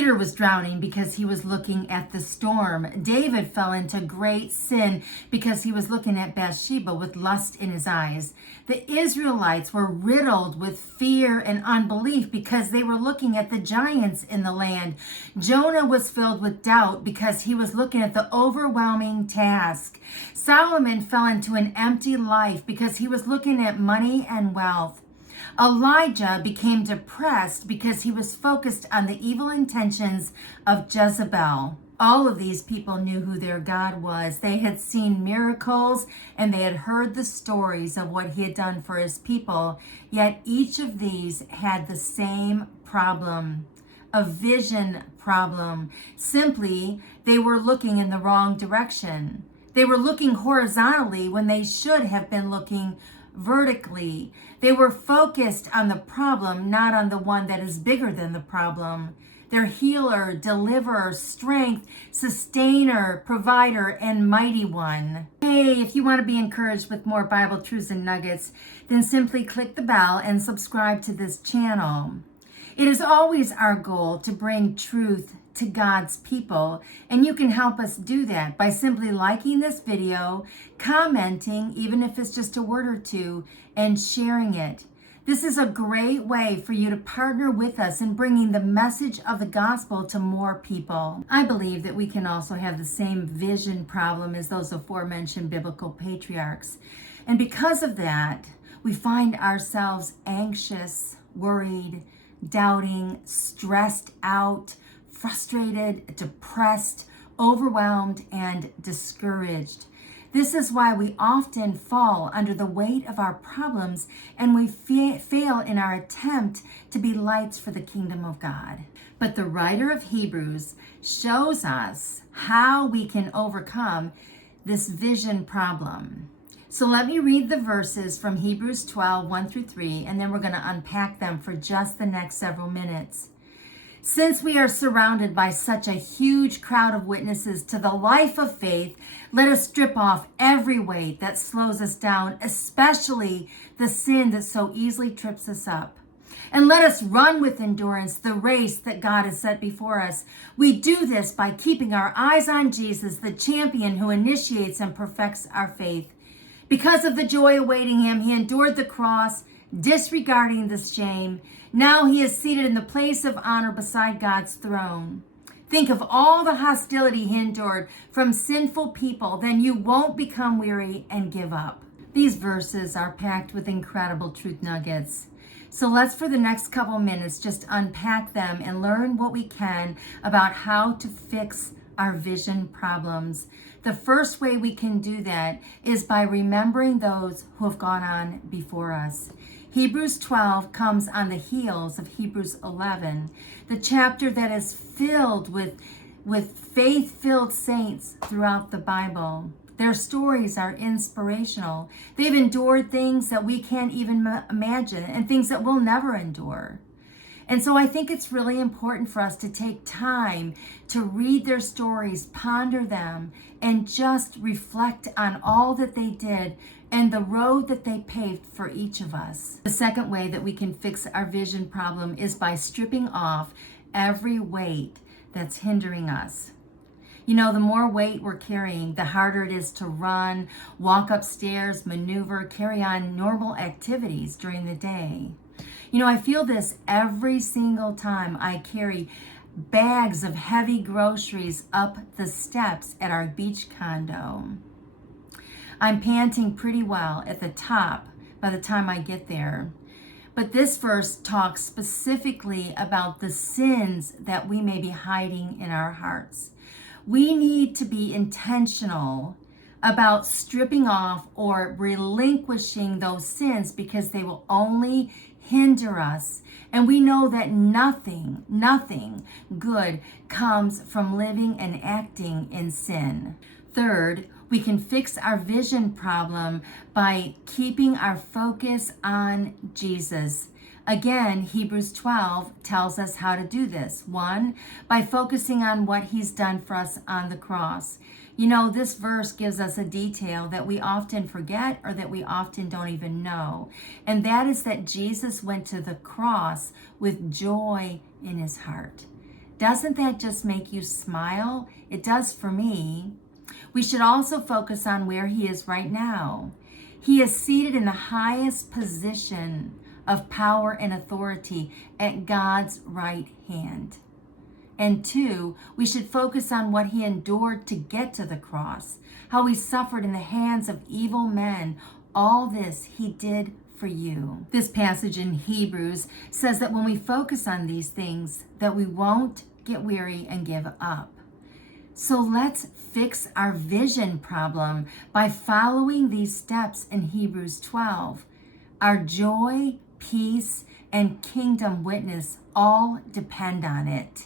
Peter was drowning because he was looking at the storm. David fell into great sin because he was looking at Bathsheba with lust in his eyes. The Israelites were riddled with fear and unbelief because they were looking at the giants in the land. Jonah was filled with doubt because he was looking at the overwhelming task. Solomon fell into an empty life because he was looking at money and wealth. Elijah became depressed because he was focused on the evil intentions of Jezebel. All of these people knew who their God was. They had seen miracles and they had heard the stories of what he had done for his people. Yet each of these had the same problem, a vision problem. Simply, they were looking in the wrong direction. They were looking horizontally when they should have been looking vertically. They were focused on the problem, not on the one that is bigger than the problem. Their healer, deliverer, strength, sustainer, provider, and mighty one. Hey, if you want to be encouraged with more Bible truths and nuggets, then simply click the bell and subscribe to this channel. It is always our goal to bring truth to God's people, and you can help us do that by simply liking this video, commenting, even if it's just a word or two, and sharing it. This is a great way for you to partner with us in bringing the message of the gospel to more people. I believe that we can also have the same vision problem as those aforementioned biblical patriarchs. And because of that, we find ourselves anxious, worried, doubting, stressed out, frustrated, depressed, overwhelmed, and discouraged. This is why we often fall under the weight of our problems and we fail in our attempt to be lights for the kingdom of God. But the writer of Hebrews shows us how we can overcome this vision problem. So let me read the verses from Hebrews 12, 1 through 3, and then we're going to unpack them for just the next several minutes. Since we are surrounded by such a huge crowd of witnesses to the life of faith, let us strip off every weight that slows us down, especially the sin that so easily trips us up. And let us run with endurance the race that God has set before us. We do this by keeping our eyes on Jesus, the champion who initiates and perfects our faith. Because of the joy awaiting him, he endured the cross, disregarding the shame. Now he is seated in the place of honor beside God's throne. Think of all the hostility he endured from sinful people, then you won't become weary and give up. These verses are packed with incredible truth nuggets. So let's, for the next couple minutes, just unpack them and learn what we can about how to fix our vision problems. The first way we can do that is by remembering those who have gone on before us. Hebrews 12 comes on the heels of Hebrews 11, the chapter that is filled with faith-filled saints throughout the Bible. Their stories are inspirational. They've endured things that we can't even imagine and things that we'll never endure. And so I think it's really important for us to take time to read their stories, ponder them, and just reflect on all that they did and the road that they paved for each of us. The second way that we can fix our vision problem is by stripping off every weight that's hindering us. You know, the more weight we're carrying, the harder it is to run, walk upstairs, maneuver, carry on normal activities during the day. You know, I feel this every single time I carry bags of heavy groceries up the steps at our beach condo. I'm panting pretty well at the top by the time I get there. But this verse talks specifically about the sins that we may be hiding in our hearts. We need to be intentional about stripping off or relinquishing those sins because they will only hinder us. And we know that nothing good comes from living and acting in sin. Third, we can fix our vision problem by keeping our focus on Jesus. Again, Hebrews 12 tells us how to do this. 1, by focusing on what he's done for us on the cross. You know, this verse gives us a detail that we often forget or that we often don't even know. And that is that Jesus went to the cross with joy in his heart. Doesn't that just make you smile? It does for me. We should also focus on where he is right now. He is seated in the highest position of power and authority at God's right hand. And 2, we should focus on what he endured to get to the cross, how he suffered in the hands of evil men. All this he did for you. This passage in Hebrews says that when we focus on these things, that we won't get weary and give up. So let's fix our vision problem by following these steps in Hebrews 12. Our joy, peace, and kingdom witness all depend on it.